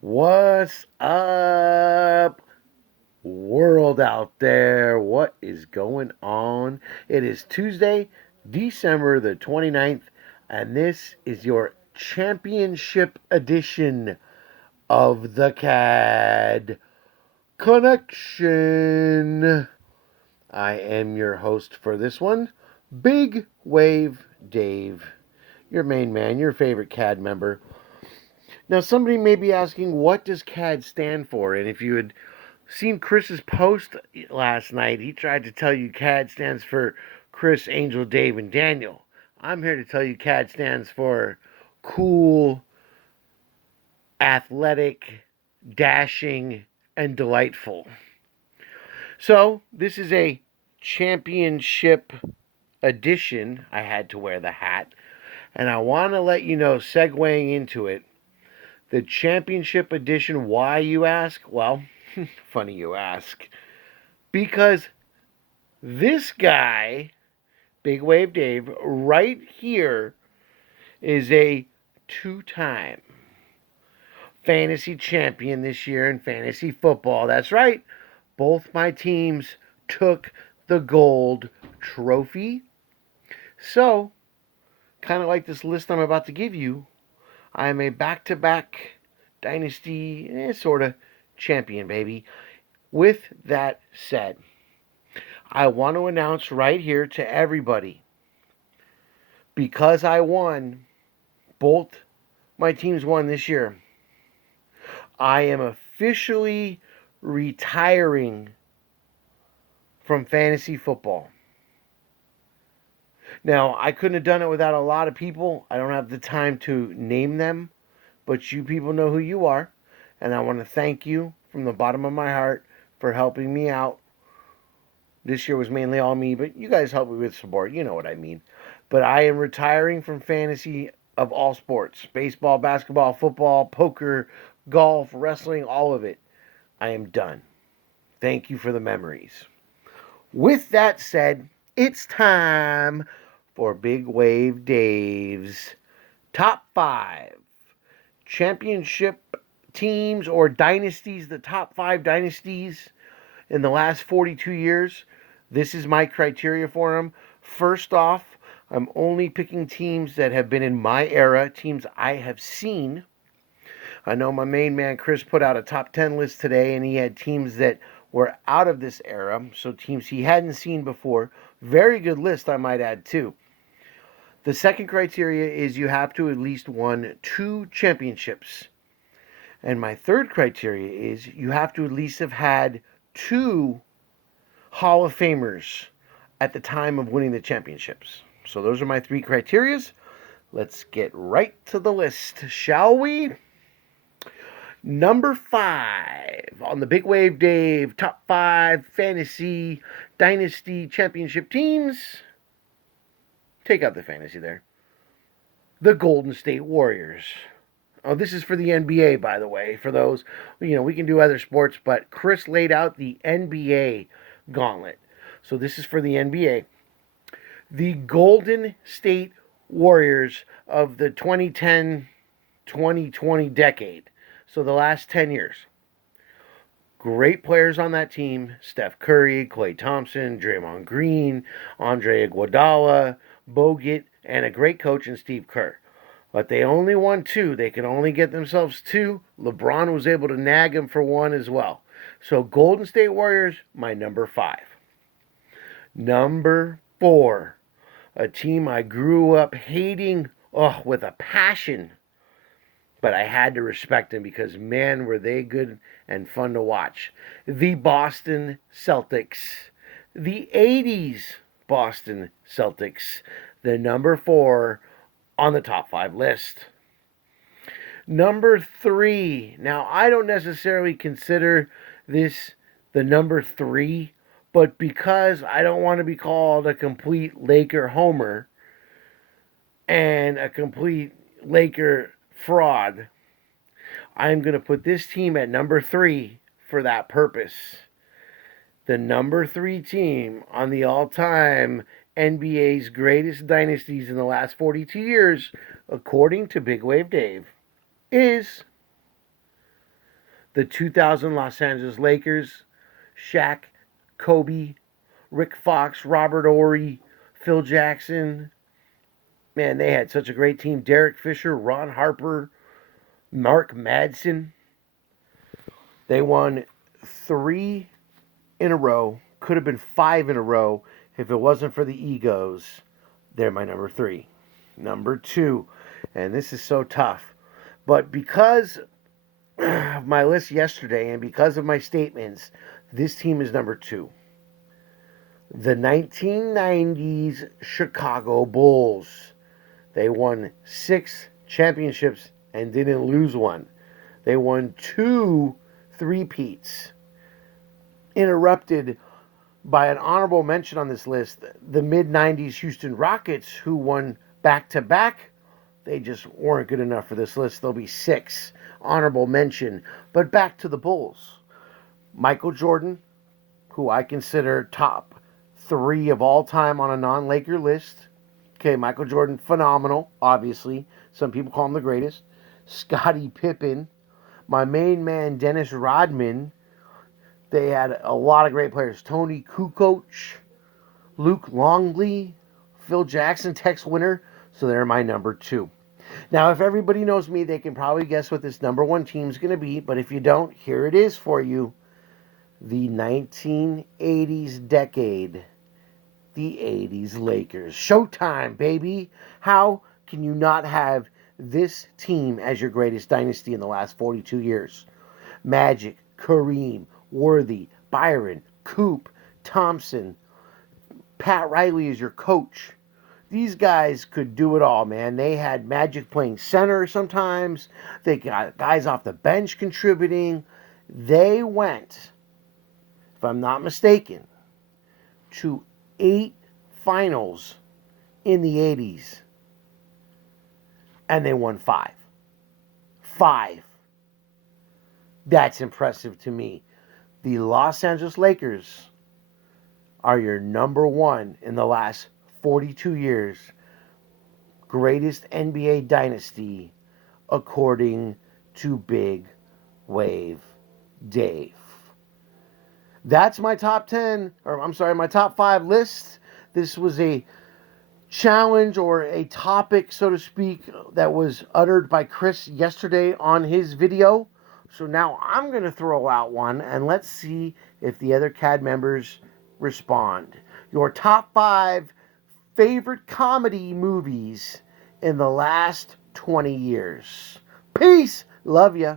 What's up, world out there? What is going on? It is Tuesday, December the 29th, and this is your championship edition of the C.A.D. Connection. I am your host for this one, Big Wave Dave, your main man, your favorite C.A.D. member. Now, somebody may be asking, what does C.A.D. stand for? And if you had seen Chris's post last night, he tried to tell you C.A.D. stands for Chris, Angel, Dave, and Daniel. I'm here to tell you C.A.D. stands for cool, athletic, dashing, and delightful. So, this is a championship edition. I had to wear the hat. And I want to let you know, segueing into it, the championship edition, why, you ask? Well, funny you ask. Because this guy, Big Wave Dave, right here, is a two-time fantasy champion this year in fantasy football. That's right. Both my teams took the gold trophy. So, kind of like this list I'm about to give you, I am a back-to-back dynasty sort of champion, baby. With that said, I want to announce right here to everybody, because I won, both my teams won this year, I am officially retiring from fantasy football. Now, I couldn't have done it without a lot of people. I don't have the time to name them, but you people know who you are, and I want to thank you from the bottom of my heart for helping me out. This year was mainly all me, but you guys helped me with support. You know what I mean. But I am retiring from fantasy of all sports: baseball, basketball, football, poker, golf, wrestling, all of it. I am done. Thank you for the memories. With that said, it's time for Big Wave Dave's Top 5 Championship Teams or Dynasties, the top 5 dynasties in the last 42 years. This is my criteria for them. First off, I'm only picking teams that have been in my era, teams I have seen. I know my main man Chris put out a top 10 list today, and he had teams that were out of this era, so teams he hadn't seen before. Very good list, I might add, too. The second criteria is you have to at least won 2 championships. And my third criteria is you have to at least have had 2 Hall of Famers at the time of winning the championships. So those are my 3 criterias. Let's get right to the list, shall we? Number 5 on the Big Wave Dave top 5 fantasy dynasty championship teams. Take out the fantasy there. The Golden State Warriors. Oh, this is for the NBA, by the way. For those, we can do other sports, but Chris laid out the NBA gauntlet. So this is for the NBA. The Golden State Warriors of the 2010-2020 decade. So the last 10 years. Great players on that team: Steph Curry, Klay Thompson, Draymond Green, Andre Iguodala, Bogut, and a great coach in Steve Kerr. But they only won 2. They could only get themselves 2. LeBron was able to nag him for 1 as well. So Golden State Warriors, my number 5. Number 4, a team I grew up hating with a passion. But I had to respect them because, man, were they good and fun to watch. The Boston Celtics. The 80s Boston Celtics. The number 4 on the top 5 list. Number 3. Now, I don't necessarily consider this the number 3, but because I don't want to be called a complete Laker homer and a complete Laker fraud, I'm going to put this team at number 3 for that purpose. The number 3 team on the all-time NBA's greatest dynasties in the last 42 years, according to Big Wave Dave, is The 2000 Los Angeles Lakers, Shaq, Kobe, Rick Fox, Robert Horry, Phil Jackson. Man, they had such a great team. Derek Fisher, Ron Harper, Mark Madsen. They won 3 in a row. Could have been 5 in a row if it wasn't for the egos. They're my number 3. Number 2, and this is so tough, but because of my list yesterday and because of my statements, this team is number 2. The 1990s Chicago Bulls. They won 6 championships and didn't lose one. They won 2 three-peats. Interrupted by an honorable mention on this list, the mid-90s Houston Rockets, who won back-to-back. They just weren't good enough for this list. There'll be 6. Honorable mention. But back to the Bulls. Michael Jordan, who I consider top 3 of all time on a non-Laker list. Okay, Michael Jordan, phenomenal, obviously. Some people call him the greatest. Scottie Pippen. My main man, Dennis Rodman. They had a lot of great players. Tony Kukoc, Luke Longley, Phil Jackson, Tex Winter. So they're my number 2. Now, if everybody knows me, they can probably guess what this number 1 team is going to be. But if you don't, here it is for you. The 1980s decade. The 80s Lakers. Showtime, baby. How can you not have this team as your greatest dynasty in the last 42 years? Magic, Kareem, Worthy, Byron, Coop, Thompson, Pat Riley is your coach. These guys could do it all, man. They had Magic playing center sometimes. They got guys off the bench contributing. They went, if I'm not mistaken, to 8 finals in the 80s. And they won 5. 5. That's impressive to me. The Los Angeles Lakers are your number 1 in the last 42 years. Greatest NBA dynasty according to Big Wave Dave. That's my top 10, or I'm sorry, my top 5 list. This was a challenge or a topic, so to speak, that was uttered by Chris yesterday on his video. So now I'm going to throw out one, and let's see if the other CAD members respond. Your top 5 favorite comedy movies in the last 20 years. Peace. Love ya.